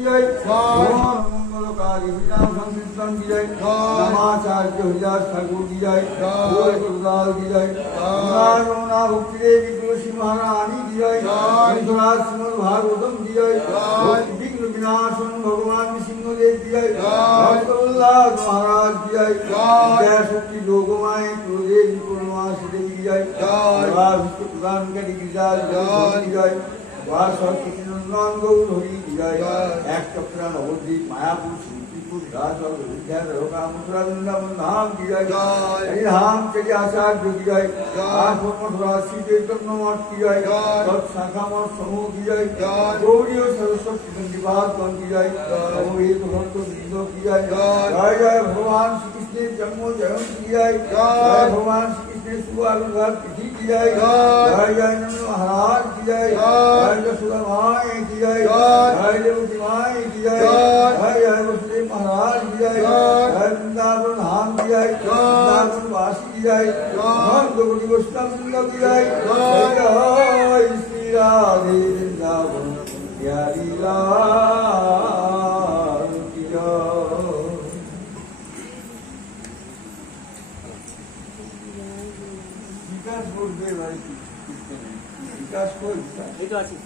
জয় মঙ্গলকারী হরিনাম সংকীর্তন কি জয় নামাচার্য হরিদাস ঠাকুর কি জয় গোদাল কি জয় রমনা ভক্তি দেবী তুলসী মহারানী কি জয় রাজ শ্রীমদ ভাগবতম কি জয় বিঘ্ন বিনাশন ভগবান সিংহদেব কি জয় ভক্তপ্রহ্লাদ মহারাজ কি জয় জয় শক্তি যোগমায় কুলদেবী পূর্ণমা শ্রীদেবী কি জয় বিষ্ণু প্রদানকারী গিরিজাজ কি জয় সরস্বতী নন্দন গৌর হরি কি জয় এক চক্রা নবদ্বীপ মায়াপুর শ্রীপুর রাজল বিদ্যা মথুরা বৃন্দাবন ধাম কি জয় হরিধাম চলি আচার্য কি জয় মথুরা শ্রী চৈতন্য মঠ কি জয় শাখা মঠ সমূহ কি জয় গৌরী ও সরস্বতী সন্ধিবাদ কি জয় ভক্ত বৃন্দ কি জয় জয় জয় ভগবান শ্রীকৃষ্ণের জন্ম জয়ন্তী কি জয় জয় ভগবান শ্রীকৃষ্ণের শুভ আবির্ভাব তিথি কি জয় জয় জয় নন্দ মহারাজ কি জয় জয় যশোদা মায় কি জয় জয় দেবতী মায় কি জয় জয় জয় বসুদেব মহারাজ কি জয় জয় বৃন্দাবন ধাম কি জয় বৃন্দাবন বাসী কি জয় ভক্ত কোটি বৈষ্ণব বৃন্দ কি জয় জয় শ্রী রাধে বৃন্দাবন প্যারি লাল কি জয়। বিকাশ বলবে ভাই বিকাশ কই এই তো আছি।